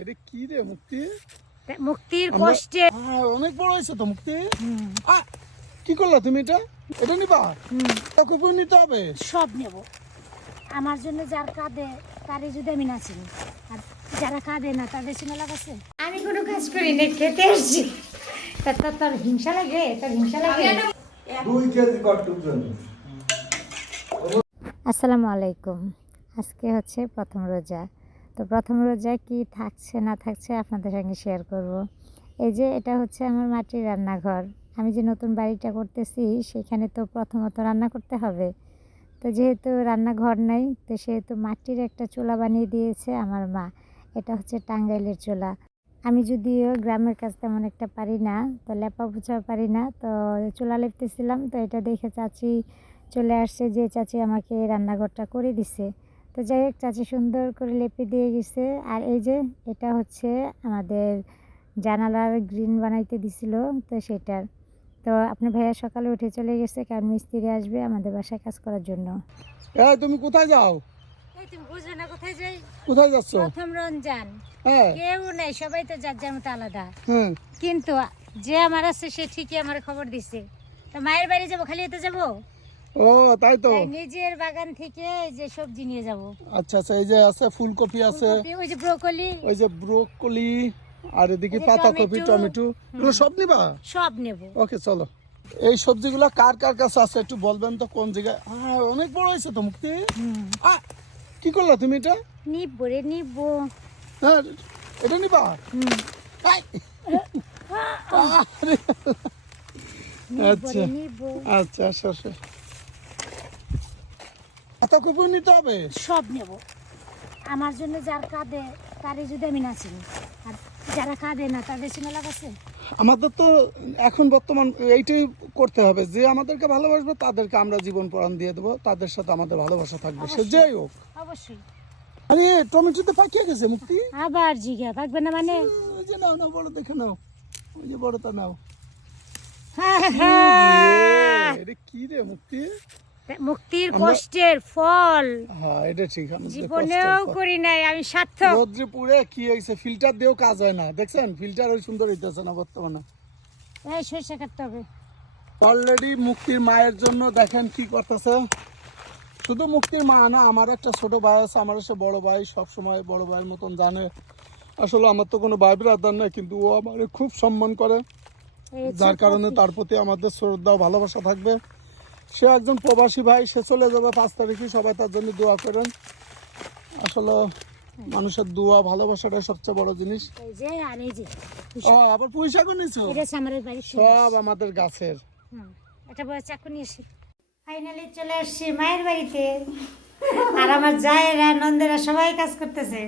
এটা কি রে মুক্তি? মুক্তির কষ্টে। হ্যাঁ, অনেক বড় হয়েছে তো মুক্তি। কি করলা তুমি এটা? এটা নিবা? তোকে নিতে হবে। সব নেব। আমার জন্য যার কাঁদে তারই যদি আমি না চিনি। আর যারা কাঁদে না তাদের চিনে লাগাচ্ছে আমি কোনো কাজ করি না খেতে এসছি তোর তোর হিংসা লাগে? তোর হিংসা লাগে? দুই কেজি কটুক জন্য। আসসালামু আলাইকুম। আজকে হচ্ছে প্রথম রোজা। তো প্রথম রোজা কি থাকছে, না থাকছে আপনাদের সঙ্গে শেয়ার করব। এই যে এটা হচ্ছে আমার মাটির রান্নাঘর। আমি যে নতুন বাড়িটা করতেছি, সেখানে তো প্রথমত রান্না করতে হবে। তো যেহেতু রান্নাঘর নাই, তো সেহেতু মাটির একটা চুলা বানিয়ে দিয়েছে আমার মা। এটা হচ্ছে টাঙ্গাইলের চুলা। আমি যদিও গ্রামের কাজ তেমন একটা পারি না, তো লেপা পোছাও পারি না, তো চুলা লেপতেছিলাম, তো এটা দেখে চাচি চলে আসছে যে চাচি আমাকে রান্নাঘরটা করে দিছে। তো যাই হোক চাচি সুন্দর করে লেপে দিয়ে গেছে। আর এই যে এটা হচ্ছে আমাদের জানালার গ্রিন বানাইতে দিছিল তো সেটার। তো আপনার ভাইয়া সকালে উঠে চলে গেছে কারণ মিস্ত্রি আসবে আমাদের বাসায় কাজ করার জন্য। এই তুমি কোথায় যাও? এই তুমি বুঝো না কোথায় যাই? কোথায় যাচ্ছ? প্রথম রমজান। হ্যাঁ। কেউ নেই সবাই তো যার যার মতো আলাদা। হ্যাঁ। কিন্তু যে আমার আছে সে ঠিকই আমার খবর দিছে। তো মায়ের বাড়ি যাব খালি এতে যাব? ও তাই তো। নিজের বাগান থেকে যে সবজি নিয়ে যাব। আচ্ছা আচ্ছা এই যে আছে ফুলকপি আছে। ওই যে ব্রোকলি। ওই যে ব্রোকলি আর এদিকে এই যে পাতাকপি টমেটো। এগুলো সব নিবা? সব নেব। ওকে চলো। এই সবজিগুলো কার কার কাছে আছে একটু বলবেন তো কোন জায়গায়? হ্যাঁ অনেক বড় হয়েছে তো মুক্তি। কি করলা তুমি এটা? নিব রে নিব। হ্যাঁ এটা নিবা। আচ্ছা। নিব। আচ্ছা আচ্ছা আচ্ছা নিতে হবে? সব নেব। আমার জন্য যার কাঁদে তারই যদি আমি না চিনি। আর যারা কাঁদে না তাদের চিনে লাগাচ্ছে আমাদের তো এখন বর্তমান এইটাই করতে হবে। যে আমাদেরকে ভালোবাসবে তাদেরকে আমরা জীবন প্রাণ দিয়ে দেবো। তাদের সাথে আমাদের ভালোবাসা থাকবে। সে যেই হোক। অবশ্যই। আরে টমেটোতে পাকিয়ে গেছে মুক্তি? আবার জিগা থাকবে না মানে? ওই যে নাও নাও বড় দেখে নাও। ওই যে বড়টা নাও। হ্যাঁ এটা কি রে মুক্তি? মুক্তির কষ্টের ফল। হ্যাঁ এটা ঠিক জীবনেও করি নাই আমি সার্থক। কি হয়েছে? ফিল্টার দিয়েও কাজ হয় না। দেখছেন? ফিল্টার ওই সুন্দর হইতেছে না বর্তমানে। এই সরষে কাটতে হবে। অলরেডি মুক্তির মায়ের জন্য দেখেন কি করতেছে? শুধু মুক্তির মা না আমার একটা ছোট ভাই আছে আমার সে বড় ভাই সব সময় বড় ভাইয়ের মতন জানে। আসলে আমার তো কোনো ভাই ব্রাদার নাই কিন্তু ও আমার খুব সম্মান করে। যার কারণে তার প্রতি আমাদের শ্রদ্ধা ভালোবাসা থাকবে। সে একজন প্রবাসী ভাই সে চলে যাবে পাঁচ তারিখে। সবাই তার জন্য দোয়া করেন। আসলে মানুষের দোয়া ভালোবাসাটা সবচেয়ে বড় জিনিস। এই যে আর যে ও আবার পয়সা করে নিছো? সব আমাদের গাছের। এটা চাকু নিয়ে এসে ফাইনালি চলে আসছি মায়ের বাড়িতে। আর আমার জায়েরা নন্দেরা সবাই কাজ করতেছে।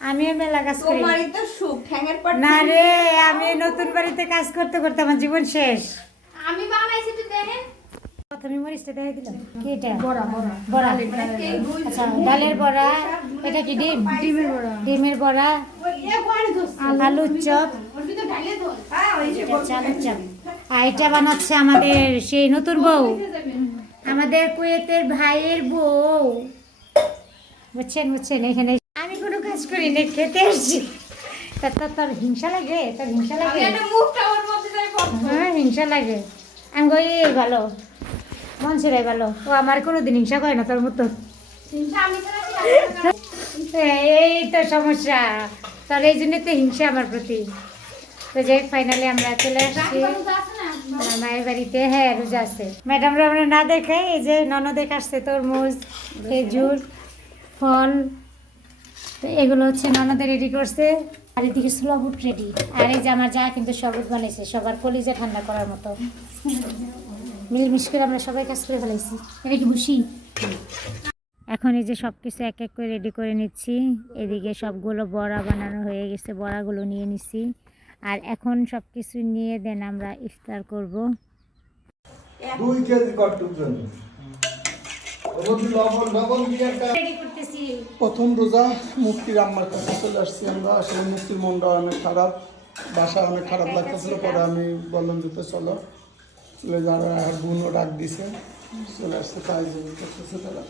আমিও মেলা কাজ করি। তোমারই তো সুখ ঠ্যাঙের পর না রে আমি নতুন বাড়িতে কাজ করতে করতে আমার জীবন শেষ। আমি বানাইছি তুই দেখেন প্রথমে মরিচটা দেখে দিলাম। কি এটা? বড়া আচ্ছা ডালের বড়া এটা কি ডিম? ডিমের বড়া। ডিমের বড়া। আলুর চপ। এটা আলুর চপ। আর এটা বানাচ্ছে আমাদের সেই নতুন বউ। আমাদের কুয়েতের ভাইয়ের বউ। বুঝছেন বুঝছেন? এখানে আমি কোনো কাজ করি না খেতে এসছি তা তোর তোর হিংসা লাগে? তোর হিংসা লাগে? হ্যাঁ হিংসা লাগে। আমি ভালো। মন সেরাই ভালো ও আমার কোনো দিন হিংসা করে না তোর মতো। এই তো সমস্যা। তার এই জন্য তো হিংসা আমার প্রতি। তো যাই ফাইনালি আমরা চলে আসছি। মায়ের বাড়িতে হ্যাঁ রোজা আছে। ম্যাডামরা আমরা না দেখে এই যে ননদে আসছে, তরমুজ, খেজুর, ফল। তো এগুলো হচ্ছে ননদে রেডি করছে। আর এদিকে স্লোবুট রেডি আর এই যে আমার যা কিন্তু শরবত বানাইছে, সবার কলিজা ঠান্ডা করার মতো। মিলমিশ করে আমরা সবাই কাজ করে ফেলাইছি। এটা কি বসি। এখন এই যে সব কিছু এক এক করে রেডি করে নিচ্ছি। এদিকে সবগুলো বড়া বানানো হয়ে গেছে বড়াগুলো নিয়ে নিচ্ছি। আর এখন সব কিছু নিয়ে দেন আমরা ইফতার করব। দুই কেজি প্রথম রোজা মুক্তির আম্মার কাছে চলে আসছি আমরা। আসলে মুক্তির মনটা অনেক খারাপ বাসা অনেক খারাপ লাগতেছিল পরে আমি বললাম যেতে চলো। চলে যাওয়ার আর বোনও ডাক দিছে চলে আসছে তাই জন্য করতেছে তারা।